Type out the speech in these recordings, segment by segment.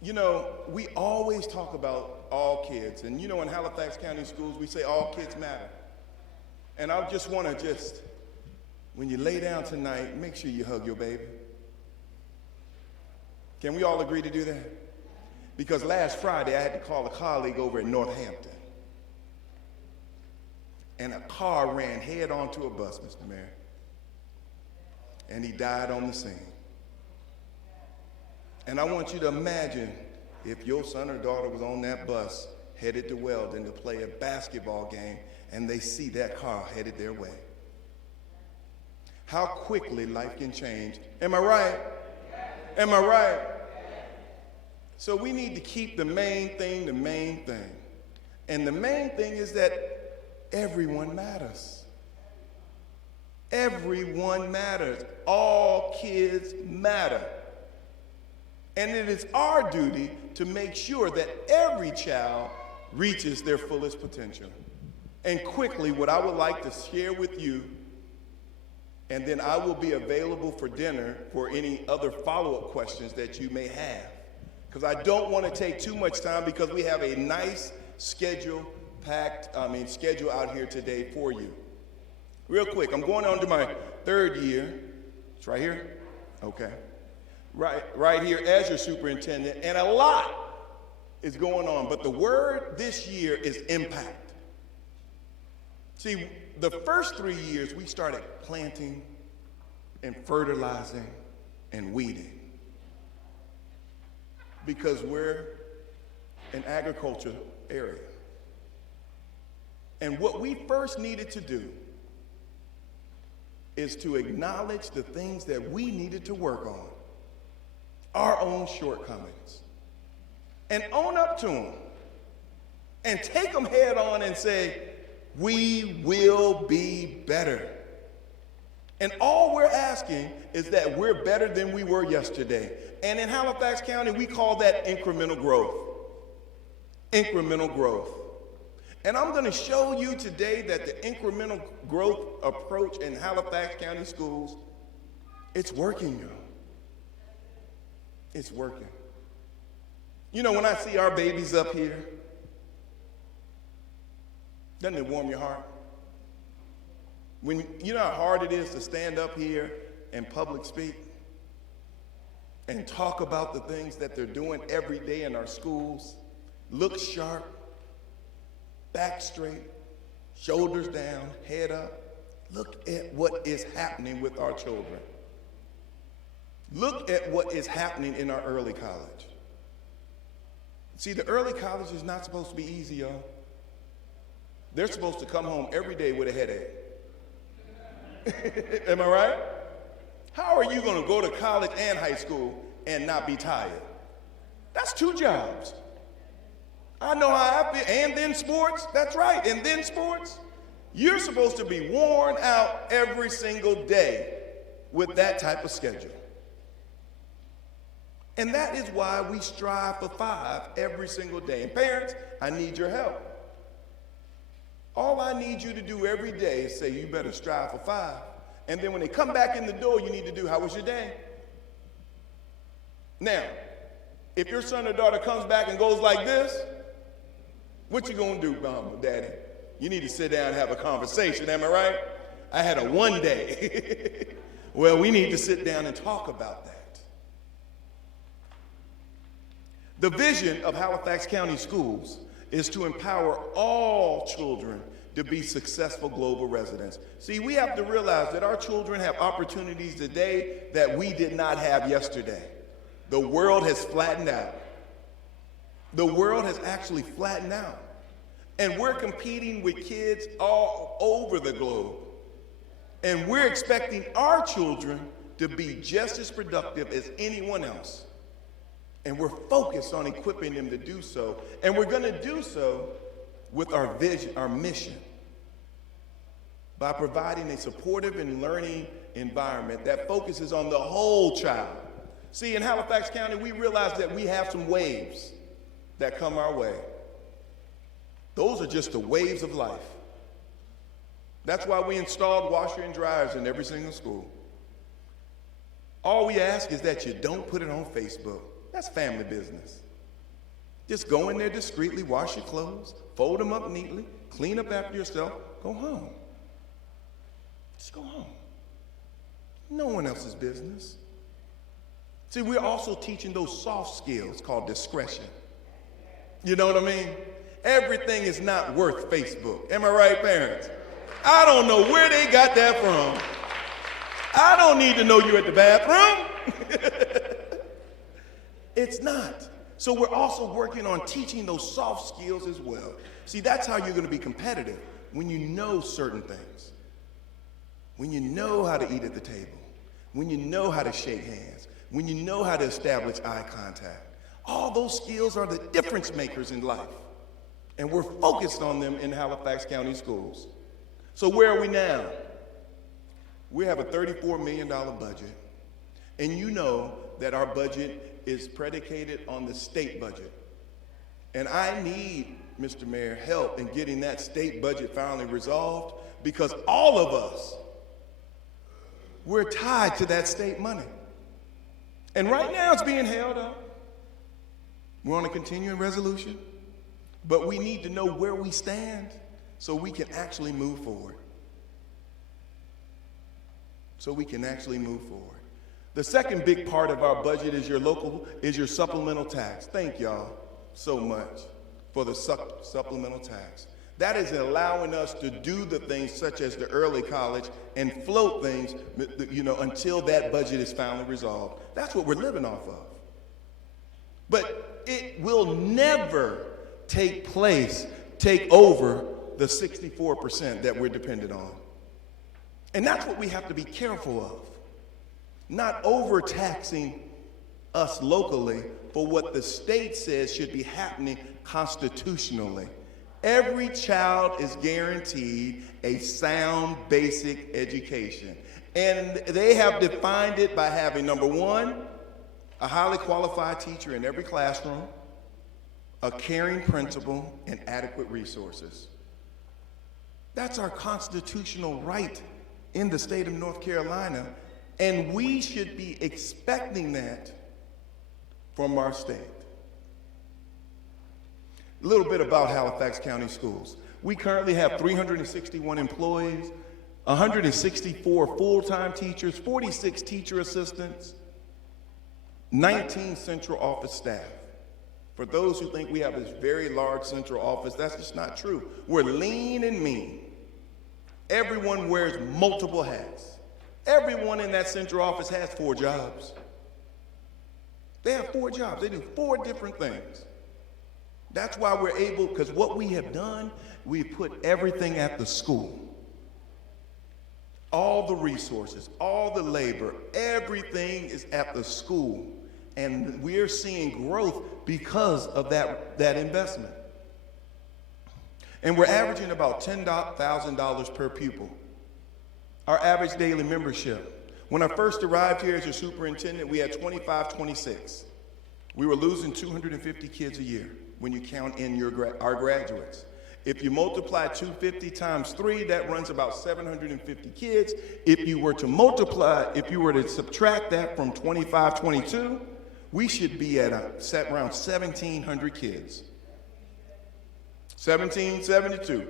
You know, we always talk about all kids. And you know, in Halifax County schools, we say all kids matter. And I just want to when you lay down tonight, make sure you hug your baby. Can we all agree to do that? Because last Friday, I had to call a colleague over in Northampton. And a car ran head onto a bus, Mr. Mayor. And he died on the scene. And I want you to imagine if your son or daughter was on that bus headed to Weldon to play a basketball game and they see that car headed their way. How quickly life can change. Am I right? Am I right? So we need to keep the main thing the main thing. And the main thing is that everyone matters. Everyone matters. All kids matter. And it is our duty to make sure that every child reaches their fullest potential. And quickly, what I would like to share with you, and then I will be available for dinner for any other follow-up questions that you may have. Because I don't want to take too much time because we have a nice schedule out here today for you. Real quick, I'm going on to my third year. It's right here? Okay. Right here as your superintendent, and a lot is going on, but the word this year is impact. See, the first 3 years we started planting and fertilizing and weeding because we're an agriculture area. And what we first needed to do is to acknowledge the things that we needed to work on, our own shortcomings, and own up to them and take them head on and say, we will be better. And all we're asking is that we're better than we were yesterday. And in Halifax County, we call that incremental growth. Incremental growth. And I'm going to show you today that the incremental growth approach in Halifax County schools, it's working, y'all. It's working. You know, when I see our babies up here, doesn't it warm your heart? When you know how hard it is to stand up here and public speak and talk about the things that they're doing every day in our schools, look sharp, back straight, shoulders down, head up. Look at what is happening with our children. Look at what is happening in our early college. See, the early college is not supposed to be easy, y'all. They're supposed to come home every day with a headache. Am I right? How are you going to go to college and high school and not be tired? That's 2 jobs. I know how I feel. And then sports. That's right. And then sports. You're supposed to be worn out every single day with that type of schedule. And that is why we strive for 5 every single day. And parents, I need your help. All I need you to do every day is say, you better strive for 5. And then when they come back in the door, you need to do, how was your day? Now, if your son or daughter comes back and goes like this, what you gonna do, Mama, Daddy? You need to sit down and have a conversation, am I right? I had a 1 day. Well, we need to sit down and talk about that. The vision of Halifax County Schools is to empower all children to be successful global residents. See, we have to realize that our children have opportunities today that we did not have yesterday. The world has flattened out. The world has actually flattened out. And we're competing with kids all over the globe. And we're expecting our children to be just as productive as anyone else. And we're focused on equipping them to do so. And we're going to do so with our vision, our mission, by providing a supportive and learning environment that focuses on the whole child. See, in Halifax County, we realize that we have some waves that come our way. Those are just the waves of life. That's why we installed washer and dryers in every single school. All we ask is that you don't put it on Facebook. That's family business. Just go in there discreetly, wash your clothes, fold them up neatly, clean up after yourself, go home. Just go home. No one else's business. See, we're also teaching those soft skills called discretion. You know what I mean? Everything is not worth Facebook. Am I right, parents? I don't know where they got that from. I don't need to know you at the bathroom. It's not. So we're also working on teaching those soft skills as well. See, that's how you're going to be competitive, when you know certain things. When you know how to eat at the table. When you know how to shake hands. When you know how to establish eye contact. All those skills are the difference makers in life. And we're focused on them in Halifax County schools. So where are we now? We have a $34 million budget. And you know that our budget is predicated on the state budget. And I need, Mr. Mayor, help in getting that state budget finally resolved, because all of us, we're tied to that state money. And right now it's being held up. We're on a continuing resolution, but we need to know where we stand so we can actually move forward. The second big part of our budget is your supplemental tax. Thank y'all so much for the supplemental tax. That is allowing us to do the things such as the early college and float things, until that budget is finally resolved. That's what we're living off of. But it will never take over the 64% that we're dependent on. And that's what we have to be careful of. Not overtaxing us locally for what the state says should be happening constitutionally. Every child is guaranteed a sound basic education. And they have defined it by having, number one, a highly qualified teacher in every classroom, a caring principal, and adequate resources. That's our constitutional right in the state of North Carolina, and we should be expecting that from our state. A little bit about Halifax County Schools. We currently have 361 employees, 164 full-time teachers, 46 teacher assistants, 19 central office staff. For those who think we have this very large central office, that's just not true. We're lean and mean. Everyone wears multiple hats. Everyone in that central office has 4 jobs. They have 4 jobs. They do 4 different things. That's why we're able, because what we have done, we've put everything at the school. All the resources, all the labor, everything is at the school. And we're seeing growth because of that investment. And we're averaging about $10,000 per pupil. Our average daily membership. When I first arrived here as your superintendent, we had 26. We were losing 250 kids a year when you count in our graduates. If you multiply 250 times 3, that runs about 750 kids. If you were to subtract that from 22, we should be at around 1,700 kids. 1772.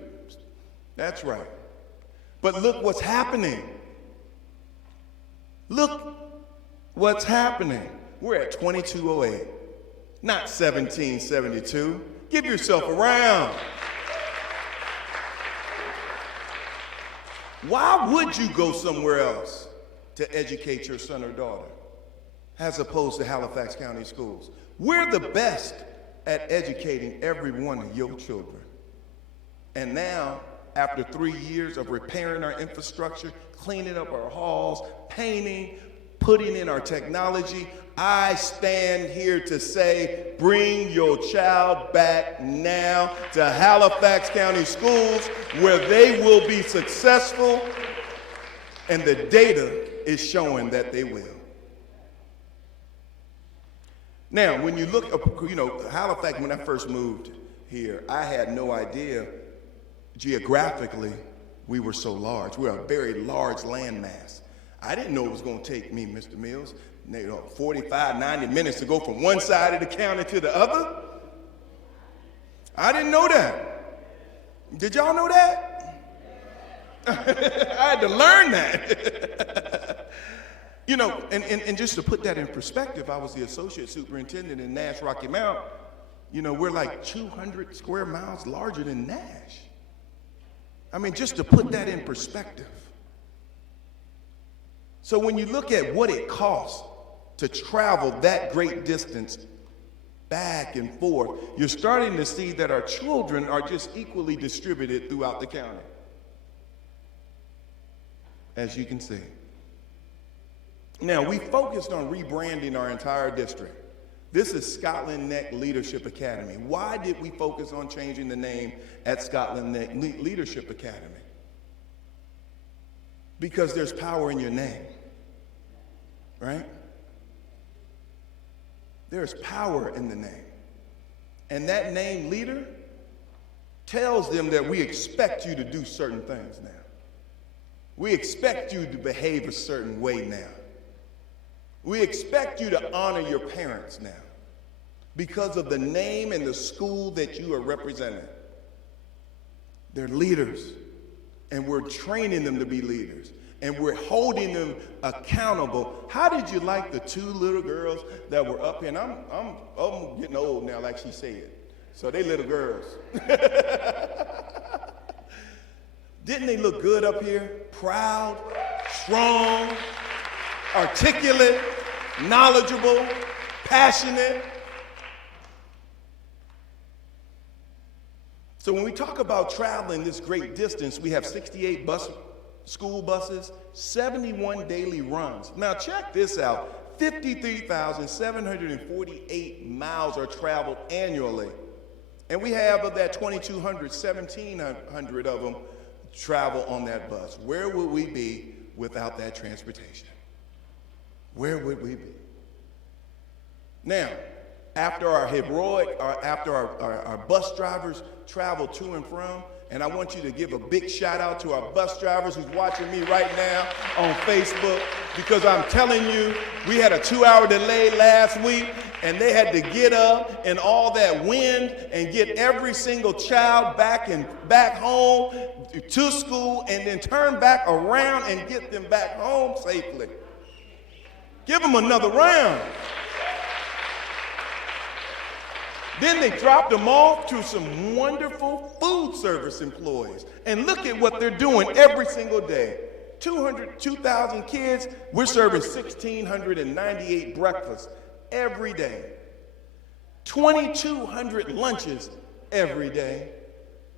That's right. But look what's happening. Look what's happening. We're at 2208, not 1772. Give yourself a round. Why would you go somewhere else to educate your son or daughter as opposed to Halifax County Schools? We're the best at educating every one of your children. And now, after 3 years of repairing our infrastructure, cleaning up our halls, painting, putting in our technology, I stand here to say, bring your child back now to Halifax County Schools, where they will be successful, and the data is showing that they will. Now, when you look, Halifax, when I first moved here, I had no idea geographically we were so large. We're a very large landmass. I didn't know it was going to take me, Mr. Mills, 45, 90 minutes to go from one side of the county to the other. I didn't know that. Did y'all know that? I had to learn that. You know, and just to put that in perspective, I was the associate superintendent in Nash Rocky Mount. You know, we're like 200 square miles larger than Nash. I mean, just to put that in perspective. So when you look at what it costs to travel that great distance back and forth, you're starting to see that our children are just equally distributed throughout the county, as you can see. Now, we focused on rebranding our entire district. This is Scotland Neck Leadership Academy. Why did we focus on changing the name at Scotland Neck Leadership Academy? Because there's power in your name, right? There's power in the name. And that name, leader, tells them that we expect you to do certain things now. We expect you to behave a certain way now. We expect you to honor your parents now because of the name and the school that you are representing. They're leaders, and we're training them to be leaders, and we're holding them accountable. How did you like the two little girls that were up here? And I'm getting old now, like she said. So they little girls. Didn't they look good up here? Proud, strong, articulate, knowledgeable, passionate. So when we talk about traveling this great distance, we have 68 school buses, 71 daily runs. Now check this out. 53,748 miles are traveled annually. And we have of that 2,200, 1,700 of them travel on that bus. Where would we be without that transportation? Where would we be? Now, after our bus drivers travel to and from, and I want you to give a big shout out to our bus drivers who's watching me right now on Facebook, because I'm telling you, we had a 2-hour delay last week, and they had to get up in all that wind and get every single child back home to school, and then turn back around and get them back home safely. Give them another round. Then they dropped them off to some wonderful food service employees. And look at what they're doing every single day. 2,000 kids, we're serving 1,698 breakfasts every day. 2,200 lunches every day.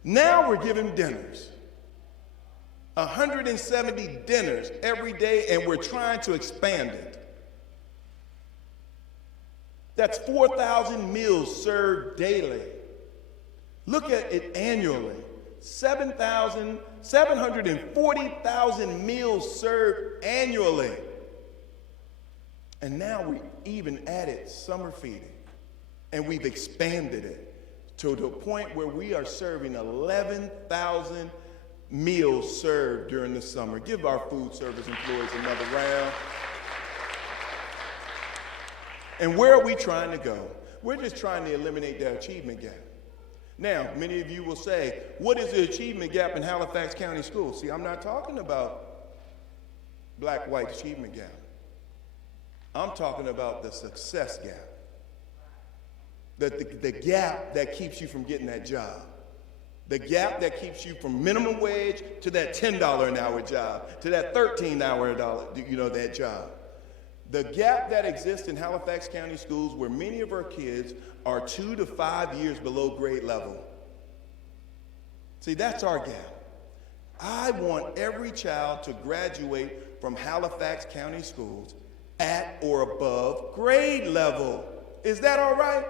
Now we're giving dinners. 170 dinners every day, and we're trying to expand it. That's 4,000 meals served daily. Look at it annually. 740,000 meals served annually. And now we even added summer feeding. And we've expanded it to the point where we are serving 11,000 meals served during the summer. Give our food service employees another round. And where are we trying to go? We're just trying to eliminate that achievement gap. Now, many of you will say, what is the achievement gap in Halifax County schools? See, I'm not talking about black-white achievement gap. I'm talking about the success gap. The gap that keeps you from getting that job. The gap that keeps you from minimum wage to that $10 an hour job, to that $13 that job. The gap that exists in Halifax County schools where many of our kids are 2 to 5 years below grade level. See, that's our gap. I want every child to graduate from Halifax County schools at or above grade level. Is that all right?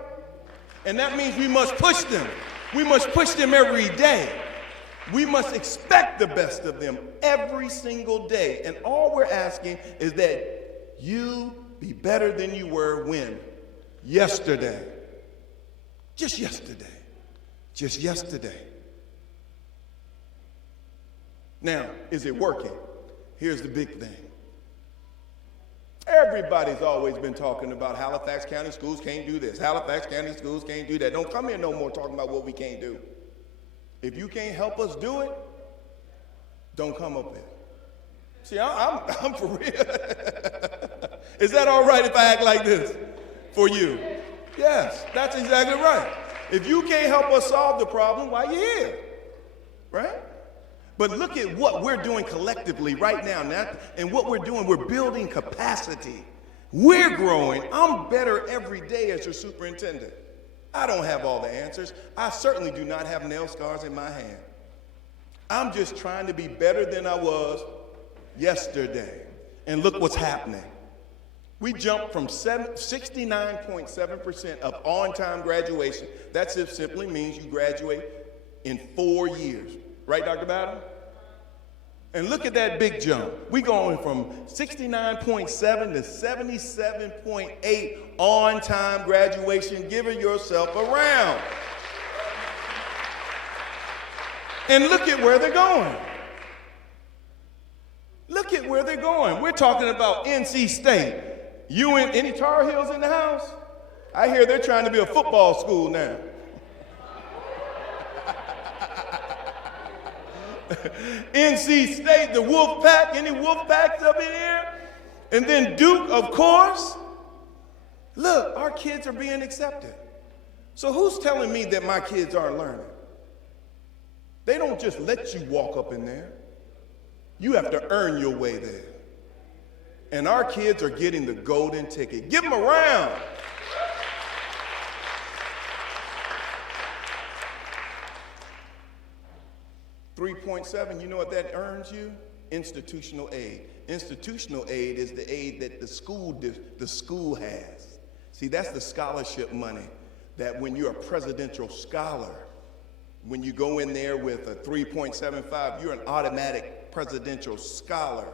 And that means we must push them. We must push them every day. We must expect the best of them every single day. And all we're asking is that you be better than you were when? Yesterday. Just yesterday. Just yesterday. Now, is it working? Here's the big thing. Everybody's always been talking about Halifax County schools can't do this. Halifax County schools can't do that. Don't come here no more talking about what we can't do. If you can't help us do it, don't come up here. See, I'm for real. Is that all right if I act like this for you? Yes, that's exactly right. If you can't help us solve the problem, why you here? Right? But look at what we're doing collectively right now. And what we're doing, we're building capacity. We're growing. I'm better every day as your superintendent. I don't have all the answers. I certainly do not have nail scars in my hand. I'm just trying to be better than I was yesterday. And look what's happening. We jumped from 69.7% of on-time graduation. That simply means you graduate in 4 years. Right, Dr. Battle? And look at that big jump. We're going from 69.7 to 77.8 on-time graduation. Give yourself a round. And look at where they're going. Look at where they're going. We're talking about NC State. Any Tar Heels in the house? I hear they're trying to be a football school now. NC State, the Wolf Pack, any Wolf Packs up in here? And then Duke, of course. Look, our kids are being accepted. So who's telling me that my kids aren't learning? They don't just let you walk up in there. You have to earn your way there. And our kids are getting the golden ticket. Give them a round. $3.7, you know what that earns you? Institutional aid. Institutional aid is the aid that the school has. See, that's the scholarship money that when you're a presidential scholar, when you go in there with a 3.75, you're an automatic presidential scholar.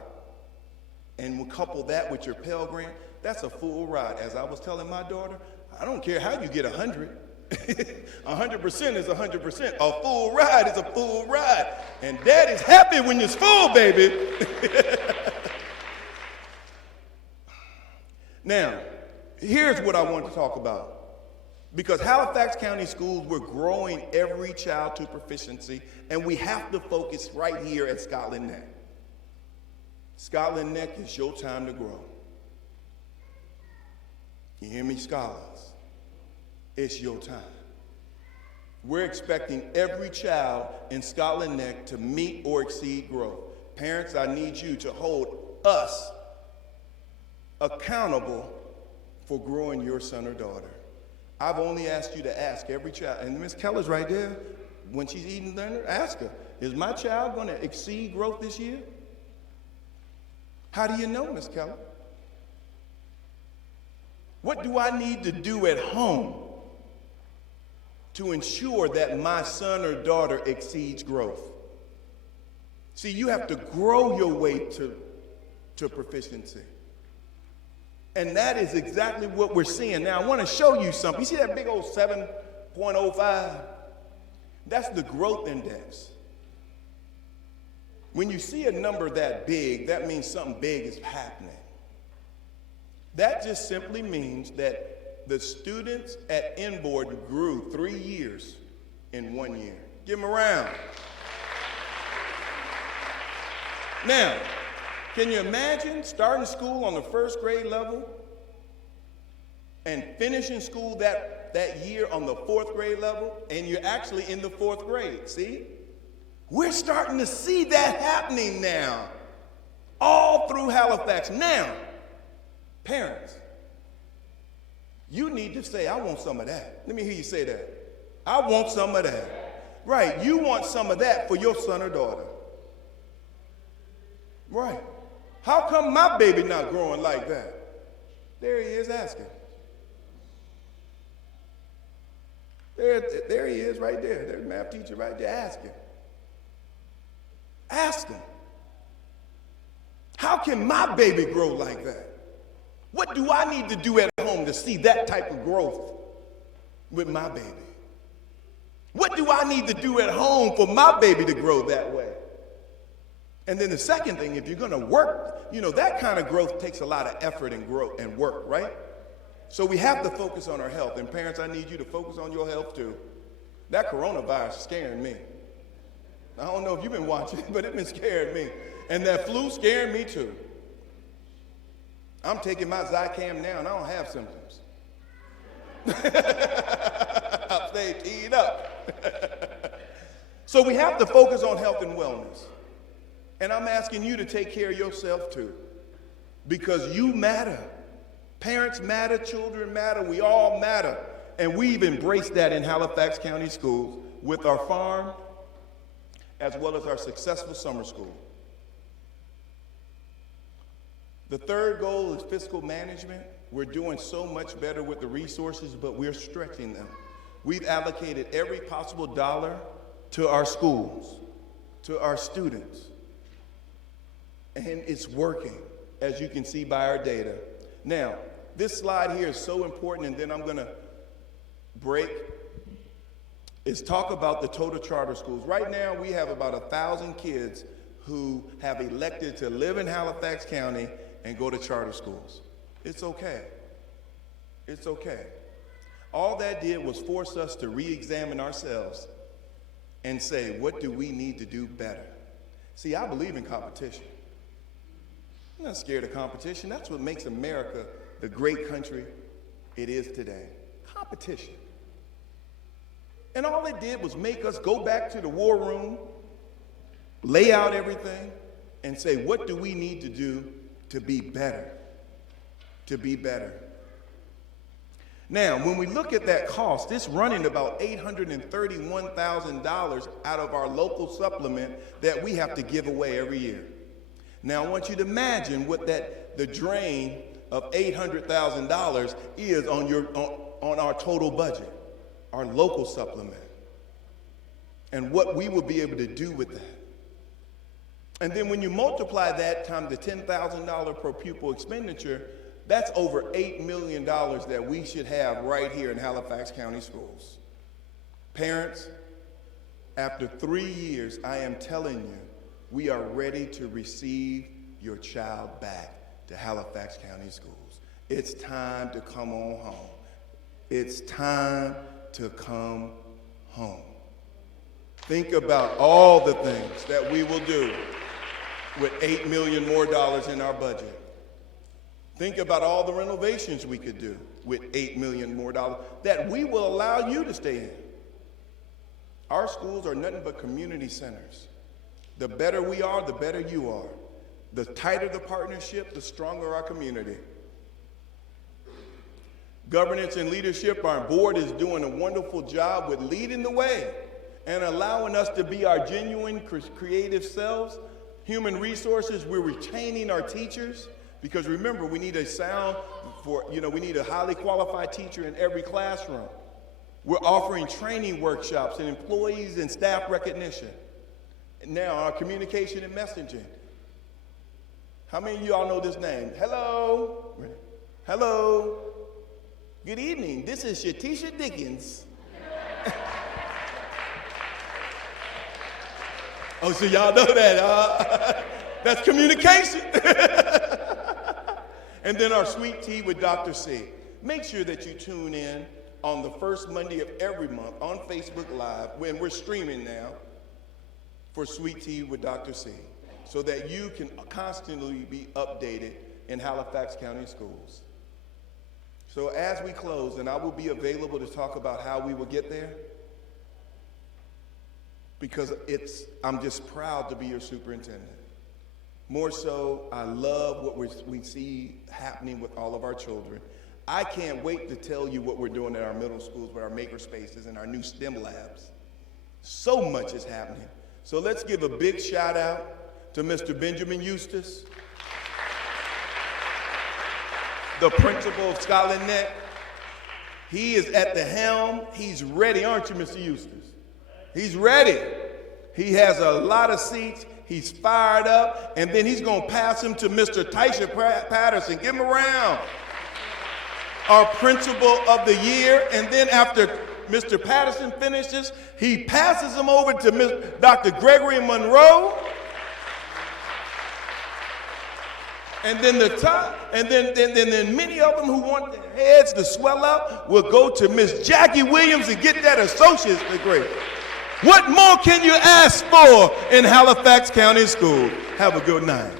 And we'll couple that with your Pell Grant, that's a full ride. As I was telling my daughter, I don't care how you get 100. 100% is 100%. A full ride is a full ride. And daddy's happy when you're full, baby. Now, here's what I want to talk about. Because Halifax County schools, we're growing every child to proficiency, and we have to focus right here at Scotland Neck. Scotland Neck, it's your time to grow. You hear me, scholars? It's your time. We're expecting every child in Scotland Neck to meet or exceed growth. Parents, I need you to hold us accountable for growing your son or daughter. I've only asked you to ask every child, and Miss Keller's right there. When she's eating dinner, ask her, is my child going to exceed growth this year? How do you know, Miss Keller? What do I need to do at home to ensure that my son or daughter exceeds growth? See, you have to grow your way to proficiency. And that is exactly what we're seeing. Now, I want to show you something. You see that big old 7.05? That's the growth index. When you see a number that big, that means something big is happening. That just simply means that the students at Inboard grew 3 years in 1 year. Give them a round. Now, can you imagine starting school on the first grade level and finishing school that year on the fourth grade level, and you're actually in the fourth grade, see? We're starting to see that happening now, all through Halifax. Now, parents, you need to say, I want some of that. Let me hear you say that. I want some of that. Right, you want some of that for your son or daughter. Right. How come my baby not growing like that? There he is asking. There he is right there. There's the math teacher right there asking. Ask him. How can my baby grow like that? What do I need to do at home to see that type of growth with my baby? What do I need to do at home for my baby to grow that way? And then the second thing, if you're going to work, that kind of growth takes a lot of effort and growth and work, right? So we have to focus on our health. And parents, I need you to focus on your health too. That coronavirus is scaring me. I don't know if you've been watching, but it's been scaring me. And that flu scaring me too. I'm taking my Zicam now and I don't have symptoms. I'm staying teed up. So we have to focus on health and wellness. And I'm asking you to take care of yourself too. Because you matter. Parents matter, children matter, we all matter. And we've embraced that in Halifax County Schools with our farm as well as our successful summer school. The third goal is fiscal management. We're doing so much better with the resources, but we're stretching them. We've allocated every possible dollar to our schools, to our students. And it's working, as you can see by our data. Now, this slide here is so important, and then I'm going to break, is talk about the total charter schools. Right now, we have about 1,000 kids who have elected to live in Halifax County and go to charter schools. It's okay. It's okay. All that did was force us to re-examine ourselves and say, what do we need to do better? See, I believe in competition. I'm not scared of competition. That's what makes America the great country it is today. Competition. And all it did was make us go back to the war room, lay out everything, and say, what do we need to do to be better? To be better. Now, when we look at that cost, it's running about $831,000 out of our local supplement that we have to give away every year. Now, I want you to imagine what the drain of $800,000 is on our total budget, our local supplement, and what we will be able to do with that. And then when you multiply that times the $10,000 per pupil expenditure, that's over $8 million that we should have right here in Halifax County Schools. Parents, after 3 years, I am telling you, we are ready to receive your child back to Halifax County Schools. It's time to come on home. It's time to come home. Think about all the things that we will do with $8 million more in our budget. Think about all the renovations we could do with $8 million more that we will allow you to stay in. Our schools are nothing but community centers. The better we are, the better you are. The tighter the partnership, the stronger our community. Governance and leadership, our board is doing a wonderful job with leading the way and allowing us to be our genuine creative selves. Human resources, we're retaining our teachers because remember, we need a we need a highly qualified teacher in every classroom. We're offering training workshops and employees and staff recognition. Now, our communication and messaging. How many of you all know this name? Hello. Hello. Good evening. This is Shatisha Dickens. Oh, so y'all know that. That's communication. And then our sweet tea with Dr. C. Make sure that you tune in on the first Monday of every month on Facebook Live, when we're streaming now, for Sweet Tea with Dr. C, so that you can constantly be updated in Halifax County Schools. So as we close, and I will be available to talk about how we will get there, because I'm just proud to be your superintendent. More so, I love what we see happening with all of our children. I can't wait to tell you what we're doing at our middle schools with our maker spaces and our new STEM labs. So much is happening. So let's give a big shout out to Mr. Benjamin Eustace, the principal of Scotland Neck. He is at the helm. He's ready, aren't you, Mr. Eustace? He's ready. He has a lot of seats. He's fired up. And then he's going to pass him to Mr. Tysha Patterson. Give him a round. Our principal of the year. And then after Mr. Patterson finishes, he passes him over to Dr. Gregory Monroe. And then then many of them who want their heads to swell up will go to Miss Jackie Williams and get that associate's degree. What more can you ask for in Halifax County School? Have a good night.